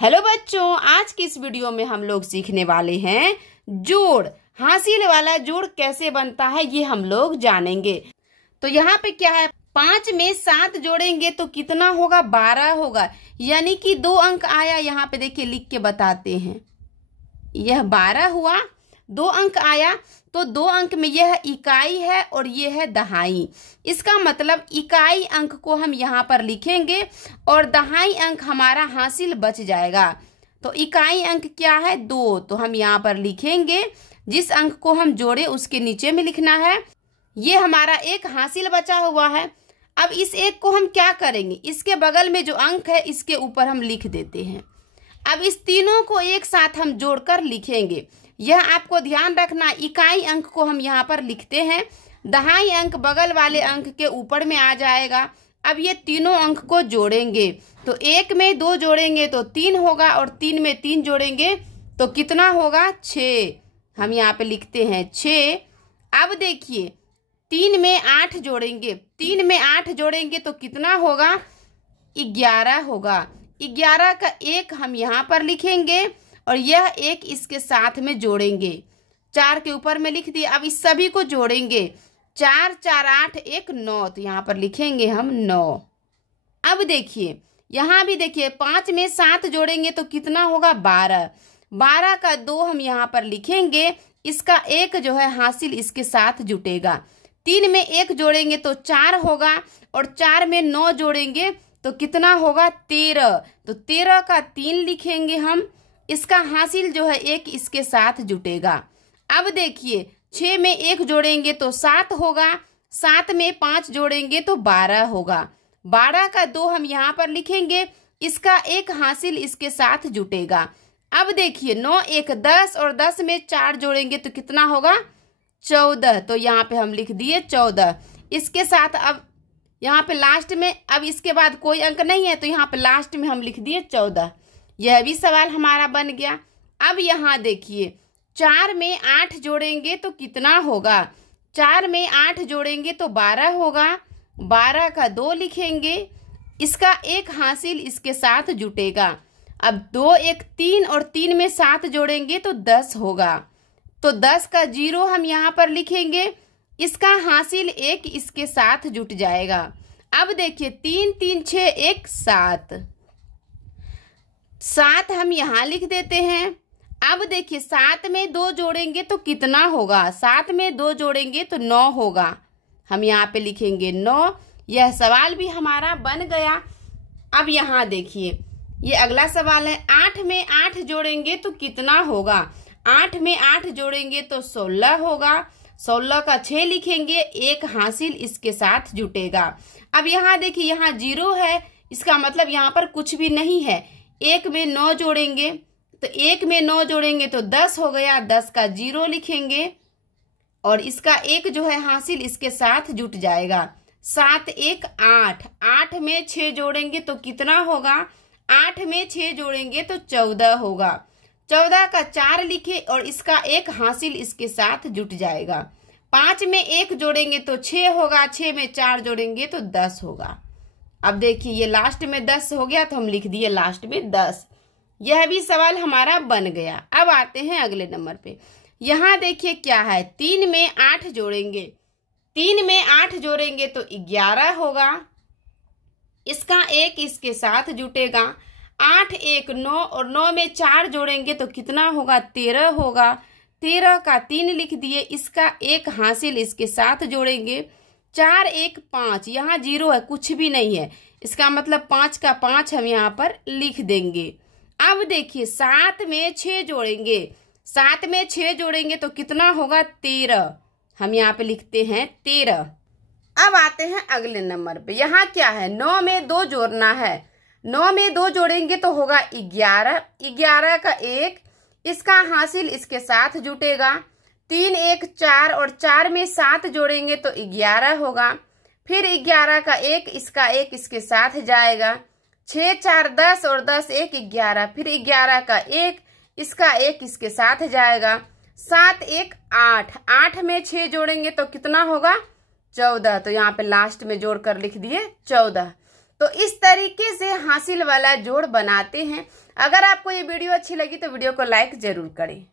Hello बच्चों, आज की इस वीडियो में हम लोग सीखने वाले हैं जोड़। हासिल वाला जोड़ कैसे बनता है ये हम लोग जानेंगे। तो यहाँ पे क्या है, 5 में 7 जोड़ेंगे तो कितना होगा, 12 होगा। यानी कि 2 अंक आया। यहाँ पे देखिए लिख के बताते हैं, यह 12 हुआ। 2 अंक आया तो 2 अंक में यह इकाई है और ये है दहाई। इसका मतलब इकाई अंक को हम यहाँ पर लिखेंगे और दहाई अंक हमारा हासिल बच जाएगा। तो इकाई अंक क्या है, 2, तो हम यहाँ पर लिखेंगे। जिस अंक को हम जोड़े उसके नीचे में लिखना है। ये हमारा एक हासिल बचा हुआ है। अब इस एक को हम क्या करेंगे, इसके बगल में जो अंक है इसके ऊपर हम लिख देते हैं। अब इस तीनों को एक साथ हम जोड़कर लिखेंगे। यह आपको ध्यान रखना, इकाई अंक को हम यहाँ पर लिखते हैं, दहाई अंक बगल वाले अंक के ऊपर में आ जाएगा। अब ये तीनों अंक को जोड़ेंगे तो 1 में 2 जोड़ेंगे तो 3 होगा और 3 में 3 जोड़ेंगे तो कितना होगा, 6। हम यहाँ पे लिखते हैं 6। अब देखिए 3 में 8 जोड़ेंगे, 3 में 8 जोड़ेंगे तो कितना होगा, 11 होगा। 11 का 1 हम यहाँ पर लिखेंगे और यह 1 इसके साथ में जोड़ेंगे। 4 के ऊपर में लिख दिया। अब इस सभी को जोड़ेंगे, 4 4 8 1 9, तो यहाँ पर लिखेंगे हम 9। अब देखिए यहाँ भी देखिए 5 में 7 जोड़ेंगे तो कितना होगा, 12। 12 का 2 हम यहाँ पर लिखेंगे, इसका 1 जो है हासिल इसके साथ जुटेगा। 3 में 1 जोड़ेंगे तो 4 होगा और 4 में 9 जोड़ेंगे तो कितना होगा, 13। तो 13 का 3 लिखेंगे हम, इसका हासिल जो है 1 इसके साथ जुटेगा। अब देखिए 6 में 1 जोड़ेंगे तो 7 होगा, 7 में 5 जोड़ेंगे तो 12 होगा। 12 का 2 हम यहाँ पर लिखेंगे, इसका 1 हासिल इसके साथ जुटेगा। अब देखिए 9 1 10 और 10 में 4 जोड़ेंगे तो कितना होगा, 14। तो यहाँ पे हम लिख दिए 14। इसके साथ अब यहाँ पे लास्ट में, अब इसके बाद कोई अंक नहीं है तो यहाँ पे लास्ट में हम लिख दिए 14। यह भी सवाल हमारा बन गया। अब यहाँ देखिए 4 में 8 जोड़ेंगे तो कितना होगा, 4 में 8 जोड़ेंगे तो 12 होगा। 12 का 2 लिखेंगे, इसका 1 हासिल इसके साथ जुटेगा। अब 2 1 3 और 3 में 7 जोड़ेंगे तो 10 होगा। तो 10 का 0 हम यहाँ पर लिखेंगे, इसका हासिल 1 इसके साथ जुट जाएगा। अब देखिए 3 3 6 1 7, 7 हम यहाँ लिख देते हैं। अब देखिए 7 में 2 जोड़ेंगे तो कितना होगा, 7 में 2 जोड़ेंगे तो 9 होगा। हम यहाँ पे लिखेंगे 9। यह सवाल भी हमारा बन गया। अब यहाँ देखिए ये अगला सवाल है, 8 में 8 जोड़ेंगे तो कितना होगा, 8 में 8 जोड़ेंगे तो 16 होगा। 16 का 6 लिखेंगे, 1 हासिल इसके साथ जुटेगा। अब यहाँ देखिए यहाँ 0 है, इसका मतलब यहाँ पर कुछ भी नहीं है। 1 में 9 जोड़ेंगे तो 1 में 9 जोड़ेंगे तो 10 हो गया। 10 का 0 लिखेंगे और इसका 1 जो है हासिल इसके साथ जुट जाएगा। 7 1 8, 8 में 6 जोड़ेंगे तो कितना होगा, 8 में 6 जोड़ेंगे तो 14 होगा। 14 का 4 लिखे और इसका 1 हासिल इसके साथ जुट जाएगा। 5 में 1 जोड़ेंगे तो 6 होगा, 6 में 4 जोड़ेंगे तो 10 होगा। अब देखिए ये लास्ट में 10 हो गया तो हम लिख दिए लास्ट में 10। यह भी सवाल हमारा बन गया। अब आते हैं अगले नंबर पे। यहाँ देखिए क्या है, 3 में 8 जोड़ेंगे, 3 में 8 जोड़ेंगे तो 11 होगा, इसका 1 इसके साथ जुटेगा। 8 1 9 और 9 में 4 जोड़ेंगे तो कितना होगा, 13 होगा। 13 का 3 लिख दिए, इसका 1 हासिल इसके साथ जोड़ेंगे। 4 1 5, यहाँ 0 है, कुछ भी नहीं है, इसका मतलब 5 का 5 हम यहाँ पर लिख देंगे। अब देखिए 7 में 6 जोड़ेंगे, 7 में 6 जोड़ेंगे तो कितना होगा, 13। हम यहाँ पे लिखते हैं 13। अब आते हैं अगले नंबर पे। यहाँ क्या है, 9 में 2 जोड़ना है। 9 में 2 जोड़ेंगे तो होगा 11। 11 का 1, इसका हासिल इसके साथ जुटेगा। 3 1 4 और 4 में 7 जोड़ेंगे तो 11 होगा। फिर 11 का 1, इसका 1 इसके साथ जाएगा। 6 4 10 और 10 1 11, फिर 11 का 1, इसका 1 इसके साथ जाएगा। 7 1 8, 8 में 6 जोड़ेंगे तो कितना होगा, 14। तो यहाँ पे लास्ट में जोड़कर लिख दिए 14। तो इस तरीके से हासिल वाला जोड़ बनाते हैं। अगर आपको ये वीडियो अच्छी लगी तो वीडियो को लाइक जरूर करें।